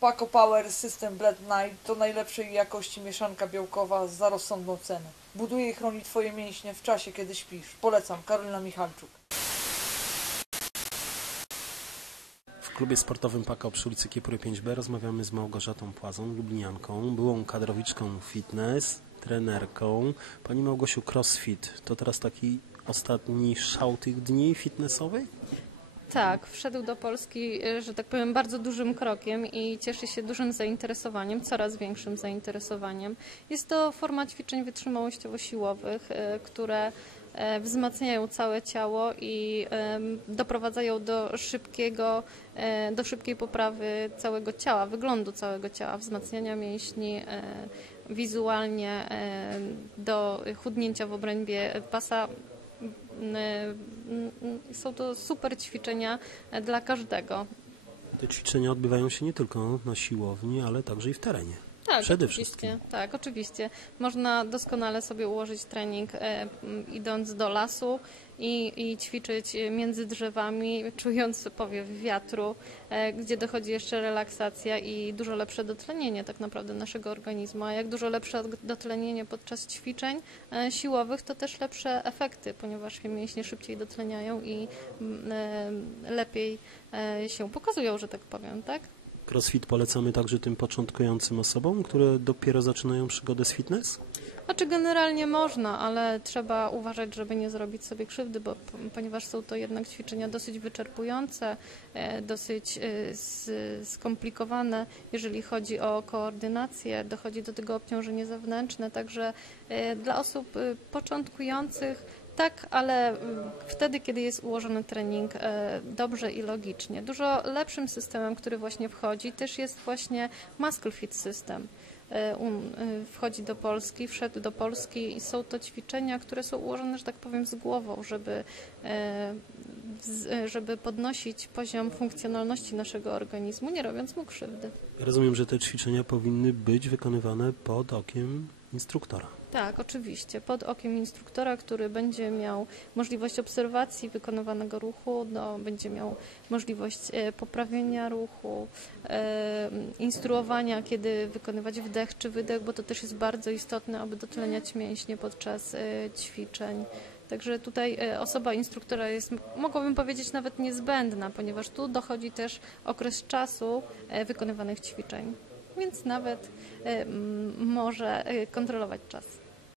Paco Power System Blend Night to najlepszej jakości mieszanka białkowa za rozsądną cenę. Buduje i chroni Twoje mięśnie w czasie, kiedy śpisz. Polecam, Karolina Michalczuk. W klubie sportowym Paka przy ulicy Kiepury 5B rozmawiamy z Małgorzatą Płazą, lublinianką, byłą kadrowiczką fitness, trenerką. Pani Małgosiu, crossfit to teraz taki ostatni szał tych dni fitnessowych? Tak, wszedł do Polski, y, że tak powiem, bardzo dużym krokiem i cieszy się dużym zainteresowaniem, coraz większym zainteresowaniem. Jest to forma ćwiczeń wytrzymałościowo-siłowych, y, które e, wzmacniają całe ciało i doprowadzają do szybkiego, do szybkiej poprawy całego ciała, wyglądu całego ciała, wzmacniania mięśni, wizualnie do chudnięcia w obrębie pasa Y, Są to super ćwiczenia dla każdego. Te ćwiczenia odbywają się nie tylko na siłowni, ale także i w terenie. Tak, Przede oczywiście. wszystkim. Tak, oczywiście. Można doskonale sobie ułożyć trening e, idąc do lasu i, i ćwiczyć między drzewami, czując powiew wiatru, e, gdzie dochodzi jeszcze relaksacja i dużo lepsze dotlenienie tak naprawdę naszego organizmu. A jak dużo lepsze dotlenienie podczas ćwiczeń e, siłowych, to też lepsze efekty, ponieważ się mięśnie szybciej dotleniają i m, e, lepiej e, się pokazują, że tak powiem, tak? Crossfit polecamy także tym początkującym osobom, które dopiero zaczynają przygodę z fitness? Znaczy generalnie można, ale trzeba uważać, żeby nie zrobić sobie krzywdy, bo ponieważ są to jednak ćwiczenia dosyć wyczerpujące, e, dosyć e, skomplikowane, jeżeli chodzi o koordynację, dochodzi do tego obciążenie zewnętrzne, także e, dla osób początkujących tak, ale mm, wtedy, kiedy jest ułożony trening e, dobrze i logicznie. Dużo lepszym systemem, który właśnie wchodzi, też jest właśnie Muscle Fit System e, um, e, wchodzi do Polski, wszedł do Polski i są to ćwiczenia, które są ułożone, że tak powiem, z głową, żeby, żeby podnosić poziom funkcjonalności naszego organizmu, nie robiąc mu krzywdy. Rozumiem, że te ćwiczenia powinny być wykonywane pod okiem instruktora. Tak, oczywiście. Pod okiem instruktora, który będzie miał możliwość obserwacji wykonywanego ruchu, no, będzie miał możliwość e, poprawienia ruchu, e, instruowania, kiedy wykonywać wdech czy wydech, bo to też jest bardzo istotne, aby dotleniać mięśnie podczas e, ćwiczeń. Także tutaj osoba instruktora jest, mogłabym powiedzieć, nawet niezbędna, ponieważ tu dochodzi też okres czasu wykonywanych ćwiczeń, więc nawet e, może e, kontrolować czas.